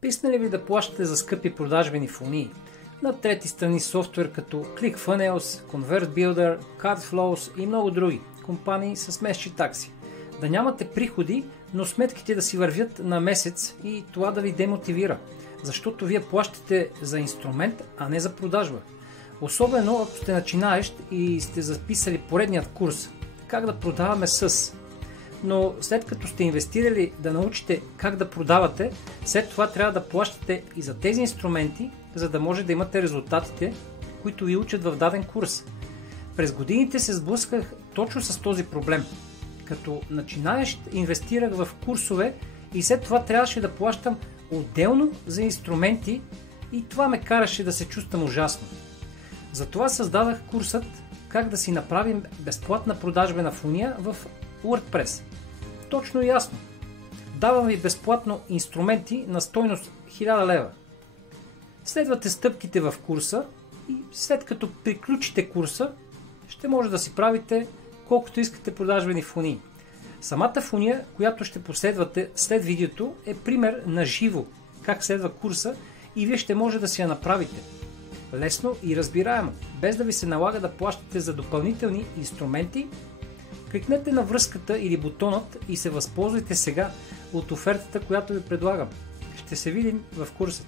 Писнали ви да плащате за скъпи продажбени фунии на трети страни софтуер като ClickFunnels, ConvertBuilder, CardFlows и много други компании с месечни такси? Да нямате приходи, но сметките да си вървят на месец и това да ви демотивира, защото вие плащате за инструмент, а не за продажба. Особено ако сте начинаещ и сте записали поредният курс как да продаваме с. Но след като сте инвестирали да научите как да продавате, след това трябва да плащате и за тези инструменти, за да може да имате резултатите, които ви учат в даден курс. През годините се сблъсках точно с този проблем. Като начинаещ инвестирах в курсове и след това трябваше да плащам отделно за инструменти и това ме караше да се чувствам ужасно. Затова създадах курсът как да си направим безплатна продажбена фуния в WordPress. Точно и ясно. Давам ви безплатно инструменти на стойност 1000 лева. Следвате стъпките в курса и след като приключите курса, ще може да си правите колкото искате продажбени фунии. Самата фуния, която ще последвате след видеото, е пример на живо как следва курса и вие ще може да си я направите. Лесно и разбираемо, без да ви се налага да плащате за допълнителни инструменти. Кликнете на връзката или бутонът и се възползвайте сега от офертата, която ви предлагам. Ще се видим в курса.